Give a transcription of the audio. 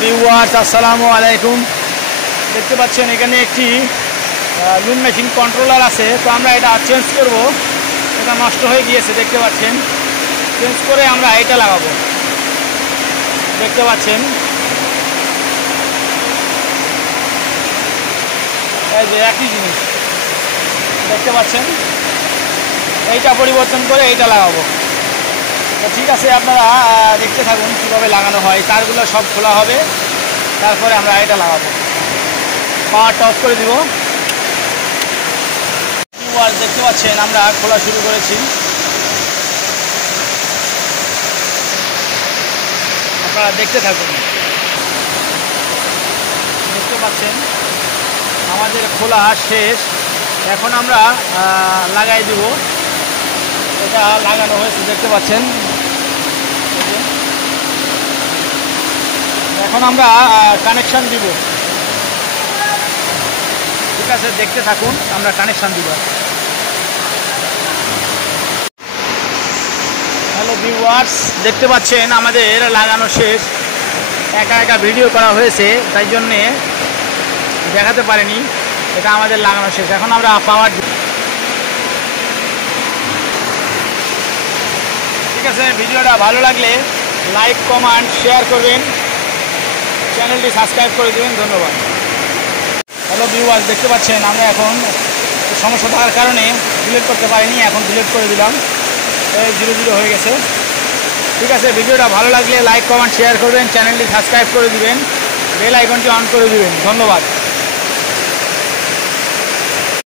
Viewers, আসসালামু আলাইকুম। দেখতে পাচ্ছেন এখানে একটি লুম মেশিন কন্ট্রোলার আছে। তো আমরা এটা চেঞ্জ করব, এটা নষ্ট হয়ে গিয়েছে। দেখতে পাচ্ছেন চেঞ্জ করে আমরা এটা লাগাবো। দেখতে পাচ্ছেন এই যে একই জিনিস দেখতে পাচ্ছেন, এইটা পরিবর্তন করে এইটা লাগাবো। তো ঠিক আছে, আপনারা দেখতে থাকুন কীভাবে লাগানো হয়। তারগুলো সব খোলা হবে, তারপরে আমরা এটা লাগাবো। পাওয়ারটা অফ করে দিব। দেখতে পাচ্ছেন আমরা খোলা শুরু করেছি। আপনারা দেখতে থাকুন। দেখতে পাচ্ছেন আমাদের খোলা শেষ। এখন আমরা লাগাই দিব। এটা লাগানো হয়েছে, দেখতে পাচ্ছেন। এখন আমরা কানেকশান দিব। ঠিক আছে, দেখতে থাকুন, আমরা কানেকশান দিব। হ্যালো ভিউয়ার্স, দেখতে পাচ্ছেন আমাদের লাগানো শেষ। একা একা ভিডিও করা হয়েছে, তাই জন্যে দেখাতে পারিনি। এটা আমাদের লাগানো শেষ। এখন আমরা পাওয়ার দিব। ঠিক আছে, ভিডিওটা ভালো লাগলে লাইক, কমেন্ট, শেয়ার করবেন, চ্যানেলটি সাবস্ক্রাইব করে দেবেন। ধন্যবাদ। হ্যালো ভিউয়ার্স, দেখতে পাচ্ছেন আমরা এখন সমস্যা থাকার কারণে ডিলিট করতে পারিনি, এখন ডিলিট করে দিলাম। এই 0 হয়ে গেছে। ঠিক আছে, ভিডিওটা ভালো লাগলে লাইক, কমেন্ট, শেয়ার করবেন, চ্যানেলটি সাবস্ক্রাইব করে দিবেন, বেল আইকনটি অন করে দিবেন। ধন্যবাদ।